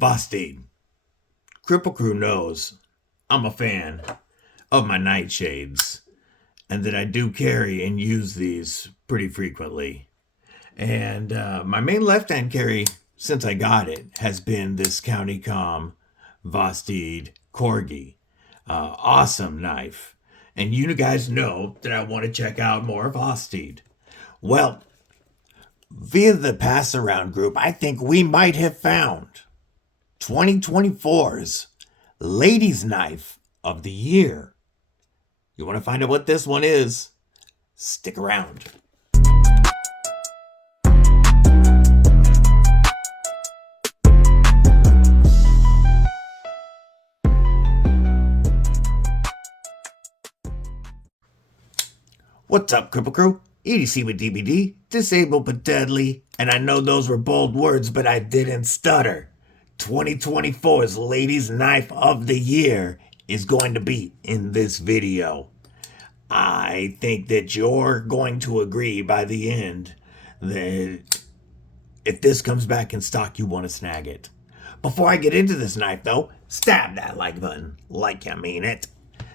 Vosteed. Kripple Krew knows I'm a fan of my nightshades and that I do carry and use these pretty frequently. And my main left-hand carry since I got it has been this County Comm Vosteed Corgi. Awesome knife. And you guys know that I want to check out more Vosteed. Well, via the pass around group, I think we might have found 2024's Ladies Knife of the Year. You want to find out what this one is? Stick around. What's up, Kripple Krew? EDC with DBD, disabled but deadly, and I know those were bold words, but I didn't stutter. 2024's Ladies Knife of the Year is going to be in this video. I think that you're going to agree by the end that if this comes back in stock, you want to snag it. Before I get into this knife, though, stab that like button, like you mean it.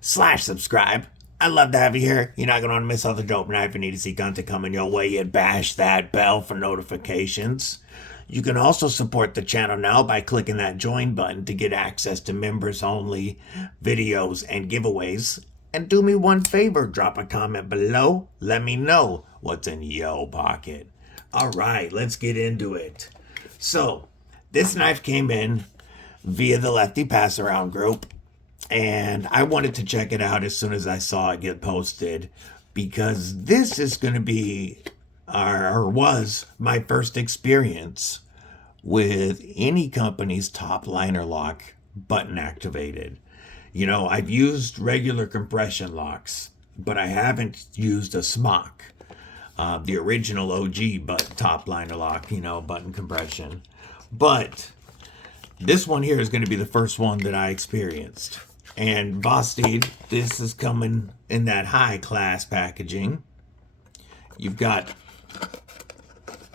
/subscribe. I'd love to have you here. You're not going to want to miss all the dope knife and EDC content coming your way, and bash that bell for notifications. You can also support the channel now by clicking that join button to get access to members only videos and giveaways. And do me one favor, drop a comment below. Let me know what's in your pocket. All right, let's get into it. So this knife came in via the Lefty Pass Around group, and I wanted to check it out as soon as I saw it get posted, because this is going to be, or was, my first experience with any company's top liner lock button activated. You know, I've used regular compression locks, but I haven't used a smock, the original OG top liner lock, you know, button compression. But this one here is going to be the first one that I experienced. And Vosteed, this is coming in that high class packaging. You've got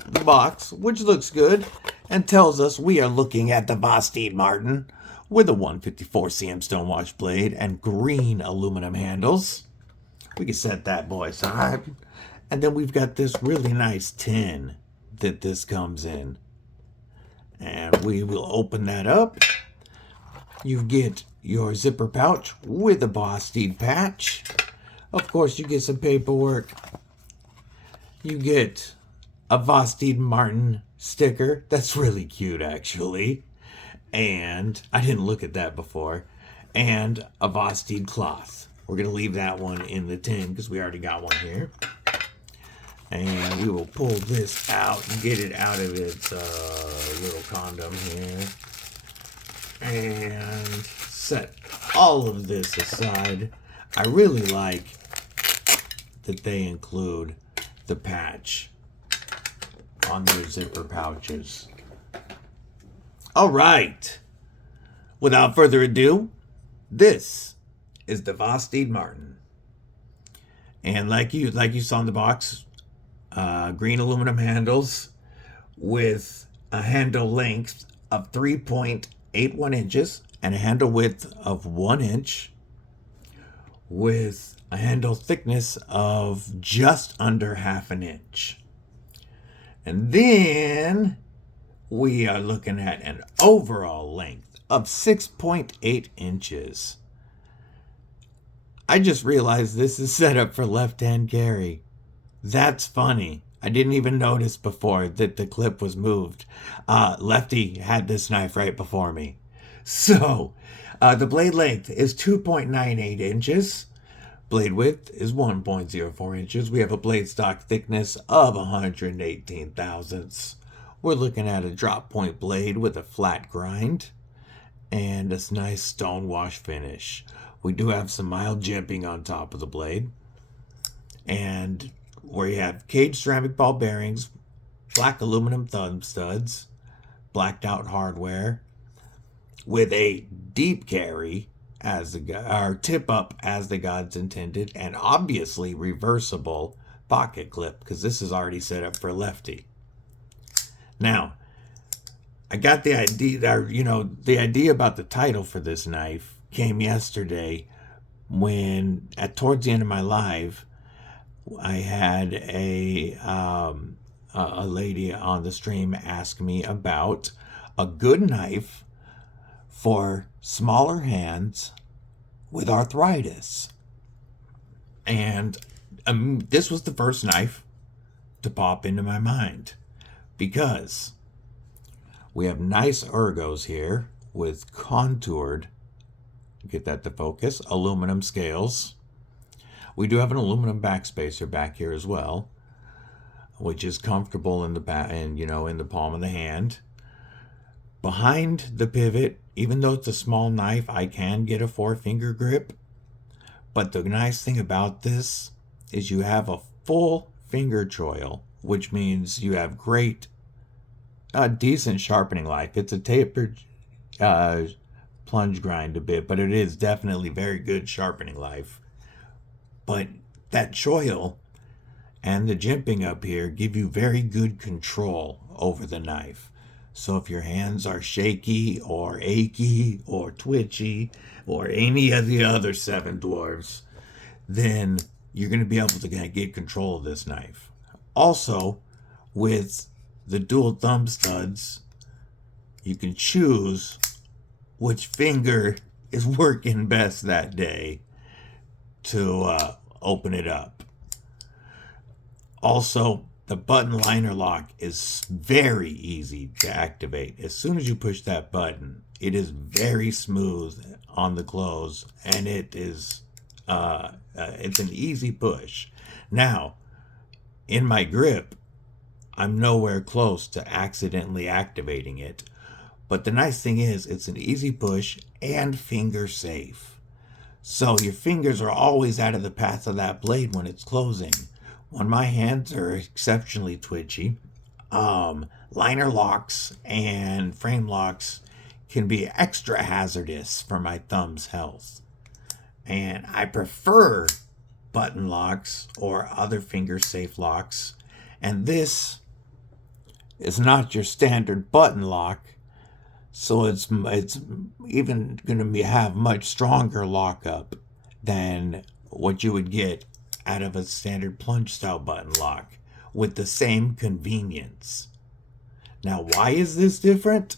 the box, which looks good and tells us we are looking at the Vosteed Marten with a 154 cm Stonewash blade and green aluminum handles. We can set that boy aside. And then we've got this really nice tin that this comes in. And we will open that up. You get your zipper pouch with a Vosteed patch. Of course, you get some paperwork. You get a Vosteed Marten sticker. That's really cute, actually. And I didn't look at that before. And a Vosteed cloth. We're going to leave that one in the tin because we already got one here. And we will pull this out and get it out of its little condom here. And set all of this aside. I really like that they include the patch on their zipper pouches. All right. Without further ado, this is the Vosteed Marten. And like you saw in the box, green aluminum handles with a handle length of 3.81 inches and a handle width of 1 inch with a handle thickness of just under ½ an inch. And then we are looking at an overall length of 6.8 inches. I just realized this is set up for left-hand carry. That's funny. I didn't even notice before that the clip was moved. Lefty had this knife right before me. So, the blade length is 2.98 inches. Blade width is 1.04 inches. We have a blade stock thickness of 118 thousandths. We're looking at a drop point blade with a flat grind and this nice stonewash finish. We do have some mild jimping on top of the blade. And where you have caged ceramic ball bearings, black aluminum thumb studs, blacked out hardware, with a deep carry as or tip up as the gods intended, and obviously reversible pocket clip because this is already set up for lefty. Now, I got the idea, the idea about the title for this knife came yesterday when, towards the end of my live, I had a lady on the stream ask me about a good knife for smaller hands with arthritis. And this was the first knife to pop into my mind because we have nice ergos here with contoured, get that to focus, aluminum scales. We do have an aluminum backspacer back here as well, which is comfortable in the back and in the palm of the hand. Behind the pivot, even though it's a small knife, I can get a 4-finger grip. But the nice thing about this is you have a full finger choil, which means you have great, decent sharpening life. It's a tapered plunge grind a bit, but it is definitely very good sharpening life. But that choil and the jimping up here give you very good control over the knife. So if your hands are shaky or achy or twitchy or any of the other 7 dwarves, then you're going to be able to get control of this knife. Also, with the dual thumb studs, you can choose which finger is working best that day to open it up. Also, the button liner lock is very easy to activate. As soon as you push that button, it is very smooth on the close, and it is it's an easy push. Now, in my grip, I'm nowhere close to accidentally activating it. But the nice thing is, it's an easy push and finger safe. So your fingers are always out of the path of that blade when it's closing. When my hands are exceptionally twitchy, liner locks and frame locks can be extra hazardous for my thumb's health. And I prefer button locks or other finger safe locks. And this is not your standard button lock, so it's even going to have much stronger lockup than what you would get out of a standard plunge style button lock with the same convenience. Now, why is this different?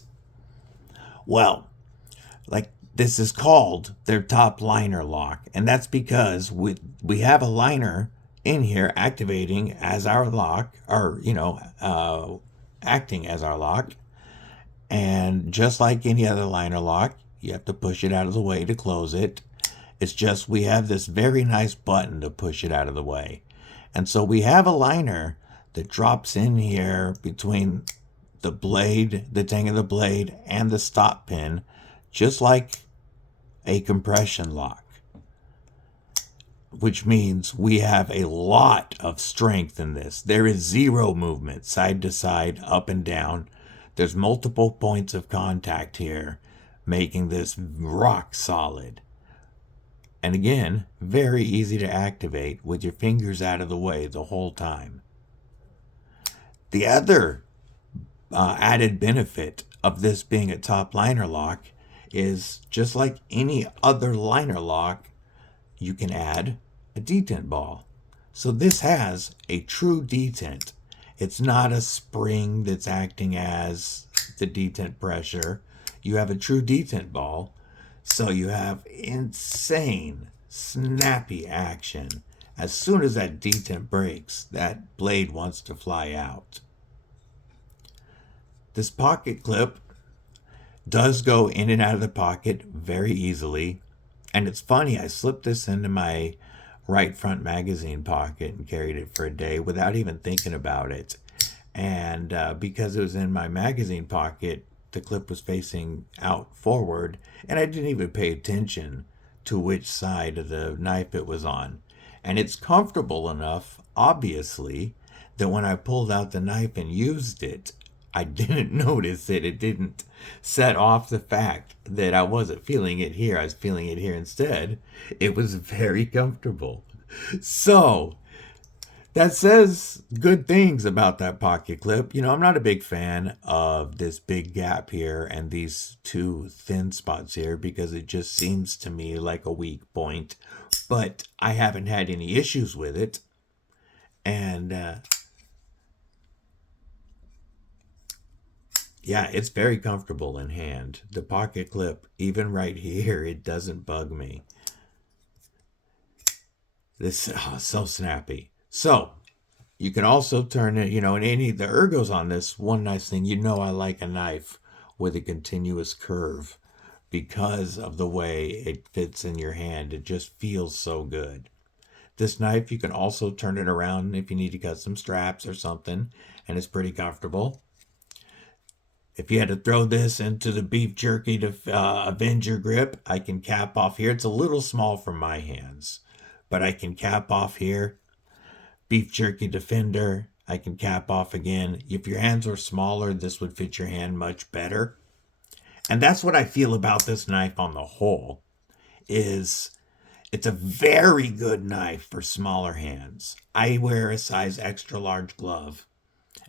Well, like, this is called their top liner lock, and that's because we have a liner in here activating as our lock, or acting as our lock. And just like any other liner lock, you have to push it out of the way to close it. It's just we have this very nice button to push it out of the way. And so we have a liner that drops in here between the blade, the tang of the blade, and the stop pin, just like a compression lock. Which means we have a lot of strength in this. There is zero movement, side to side, up and down. There's multiple points of contact here, making this rock solid. And again, very easy to activate with your fingers out of the way the whole time. The other added benefit of this being a top liner lock is, just like any other liner lock, you can add a detent ball. So this has a true detent. It's not a spring that's acting as the detent pressure. You have a true detent ball, so you have insane, snappy action. As soon as that detent breaks, that blade wants to fly out. This pocket clip does go in and out of the pocket very easily. And it's funny, I slipped this into my right front magazine pocket and carried it for a day without even thinking about it. And because it was in my magazine pocket, the clip was facing out forward, and I didn't even pay attention to which side of the knife it was on. And it's comfortable enough, obviously, that when I pulled out the knife and used it, I didn't notice it. It didn't set off the fact that I wasn't feeling it here. I was feeling it here instead. It was very comfortable. So, that says good things about that pocket clip. You know, I'm not a big fan of this big gap here and these two thin spots here because it just seems to me like a weak point. But I haven't had any issues with it. And yeah, it's very comfortable in hand. The pocket clip, even right here, it doesn't bug me. This so snappy. So you can also turn it, you know, in any the ergos on this. One nice thing, you know, I like a knife with a continuous curve because of the way it fits in your hand. It just feels so good. This knife, you can also turn it around if you need to cut some straps or something, and it's pretty comfortable. If you had to throw this into the beef jerky to Avenger grip, I can cap off here. It's a little small for my hands, but I can cap off here. Beef jerky defender, I can cap off again. If your hands were smaller, this would fit your hand much better. And that's what I feel about this knife on the whole, is it's a very good knife for smaller hands. I wear a size extra large glove,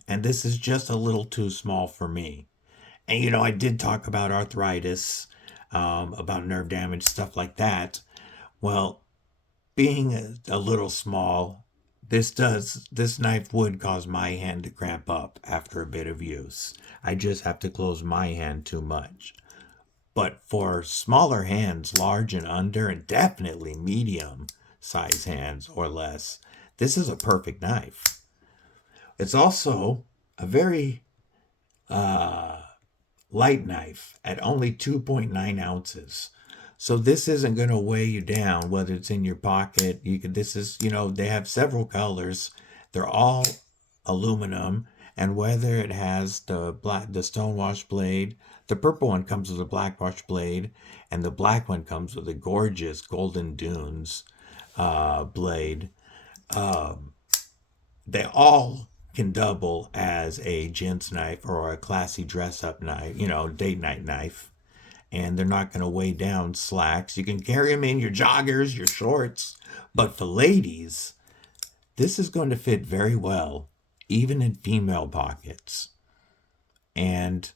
and this is just a little too small for me. And, you know, I did talk about arthritis, about nerve damage, stuff like that. Well, being a little small, this knife would cause my hand to cramp up after a bit of use. I just have to close my hand too much. But for smaller hands, large and under, and definitely medium size hands or less, this is a perfect knife. It's also a very light knife at only 2.9 ounces. So this isn't going to weigh you down, whether it's in your pocket. This is, you know, they have several colors. They're all aluminum, and whether it has the Stonewash blade, the purple one comes with a blackwash blade, and the black one comes with a gorgeous Golden Dunes blade. They all can double as a gent's knife or a classy dress-up knife, you know, date night knife. And they're not going to weigh down slacks. You can carry them in your joggers, your shorts. But for ladies, this is going to fit very well, even in female pockets. And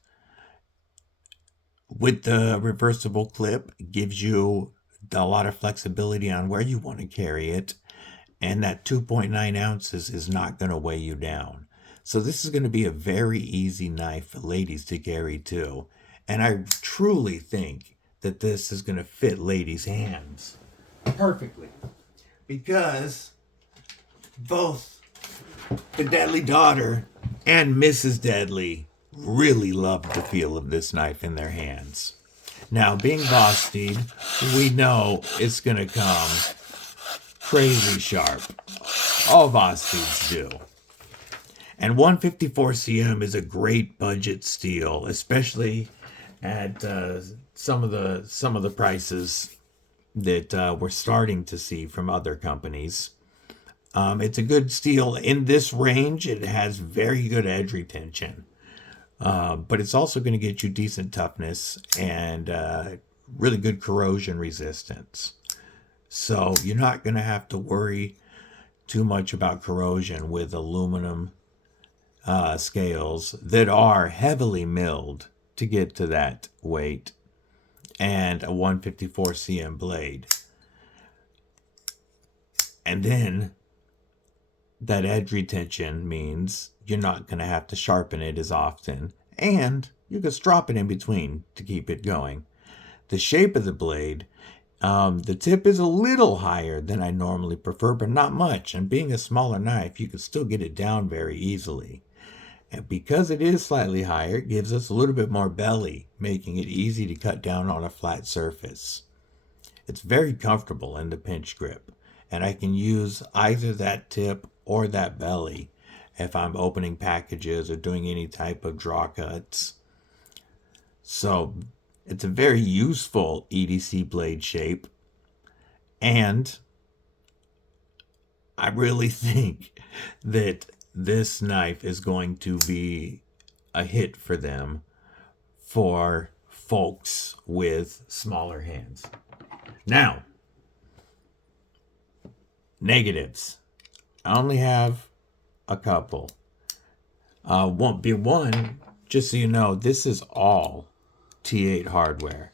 with the reversible clip, it gives you a lot of flexibility on where you want to carry it. And that 2.9 ounces is not going to weigh you down. So this is going to be a very easy knife for ladies to carry too. And I truly think that this is going to fit ladies' hands perfectly. Because both the Deadly Daughter and Mrs. Deadly really loved the feel of this knife in their hands. Now, being Vosteed, we know it's going to come crazy sharp. All Vosteeds do. And 154 cm is a great budget steel, especially at some of the prices that we're starting to see from other companies. It's a good steel in this range. It has very good edge retention, but it's also going to get you decent toughness and really good corrosion resistance. So you're not going to have to worry too much about corrosion with aluminum scales that are heavily milled to get to that weight, and a 154 cm blade. And then that edge retention means you're not going to have to sharpen it as often, and you can strop it in between to keep it going. The shape of the blade, the tip is a little higher than I normally prefer, but not much. And being a smaller knife, you can still get it down very easily. And because it is slightly higher, it gives us a little bit more belly, making it easy to cut down on a flat surface. It's very comfortable in the pinch grip, and I can use either that tip or that belly if I'm opening packages or doing any type of draw cuts. So it's a very useful EDC blade shape, and I really think that this knife is going to be a hit for them, for folks with smaller hands. Now, negatives. I only have a couple. Won't be one. Just so you know, this is all T8 hardware.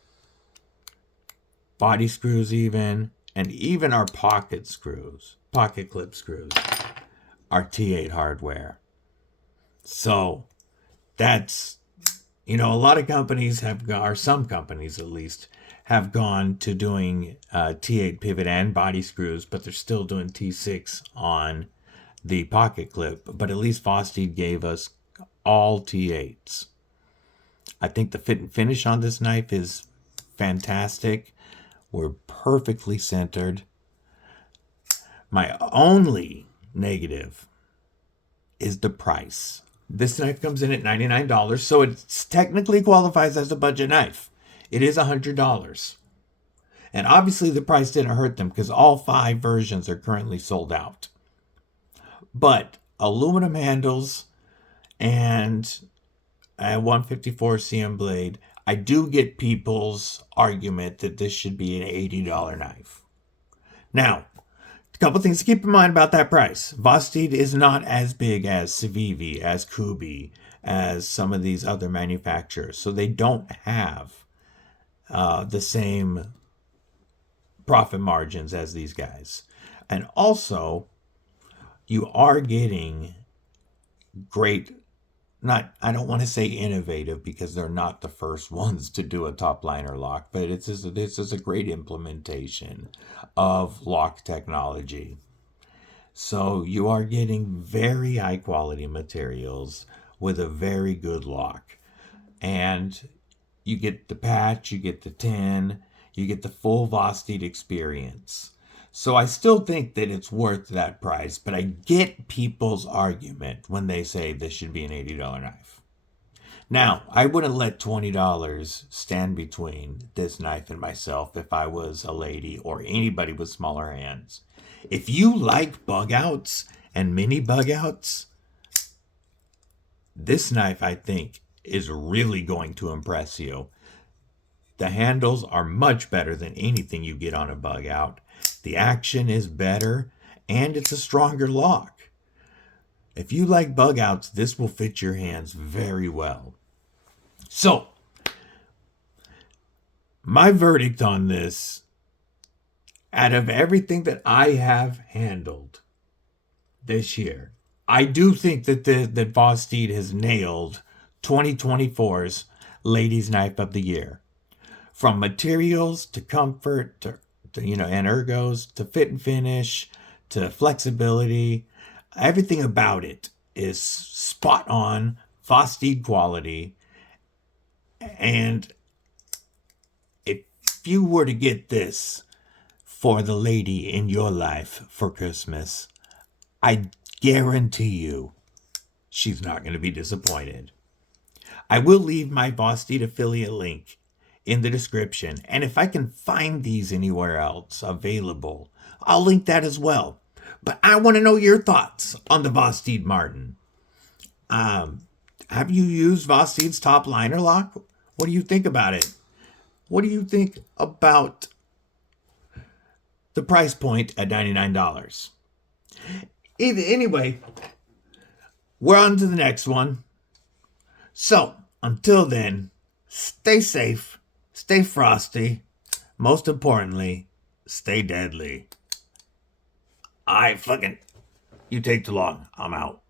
Body screws even, and even our pocket screws, pocket clip screws, are T8 hardware. So that's, a lot of companies have, or some companies at least, have gone to doing T8 pivot and body screws, but they're still doing T6 on the pocket clip. But at least Vosteed gave us all T8s. I think the fit and finish on this knife is fantastic. We're perfectly centered. My only negative is the price. This knife comes in at $99, so it technically qualifies as a budget knife. It is $100. And obviously the price didn't hurt them because all 5 versions are currently sold out. But aluminum handles and a 154 CM blade, I do get people's argument that this should be an $80 knife. Now, a couple things to keep in mind about that price. Vosteed is not as big as Civivi, as Kubi, as some of these other manufacturers. So they don't have the same profit margins as these guys. And also, you are getting great, I don't want to say innovative because they're not the first ones to do a top liner lock, but this is a great implementation of lock technology. So you are getting very high quality materials with a very good lock. And you get the patch, you get the tin, you get the full Vosteed experience. So I still think that it's worth that price, but I get people's argument when they say this should be an $80 knife. Now, I wouldn't let $20 stand between this knife and myself if I was a lady or anybody with smaller hands. If you like bug outs and mini bug outs, this knife, I think, is really going to impress you. The handles are much better than anything you get on a bug out. The action is better, and it's a stronger lock. If you like bug outs, this will fit your hands very well. So, my verdict on this, out of everything that I have handled this year, I do think that that Vosteed has nailed 2024's Ladies' Knife of the Year. From materials to comfort to and ergos to fit and finish to flexibility, everything about it is spot on Vosteed quality. And if you were to get this for the lady in your life for Christmas, I guarantee you she's not going to be disappointed. I will leave my Vosteed affiliate link in the description, and if I can find these anywhere else available, I'll link that as well. But I want to know your thoughts on the Vosteed Marten. Have you used Vosteed's top liner lock? What do you think about it? What do you think about the price point at $99? Anyway, we're on to the next one. So, until then, stay safe, stay frosty, most importantly, stay deadly. You take too long. I'm out.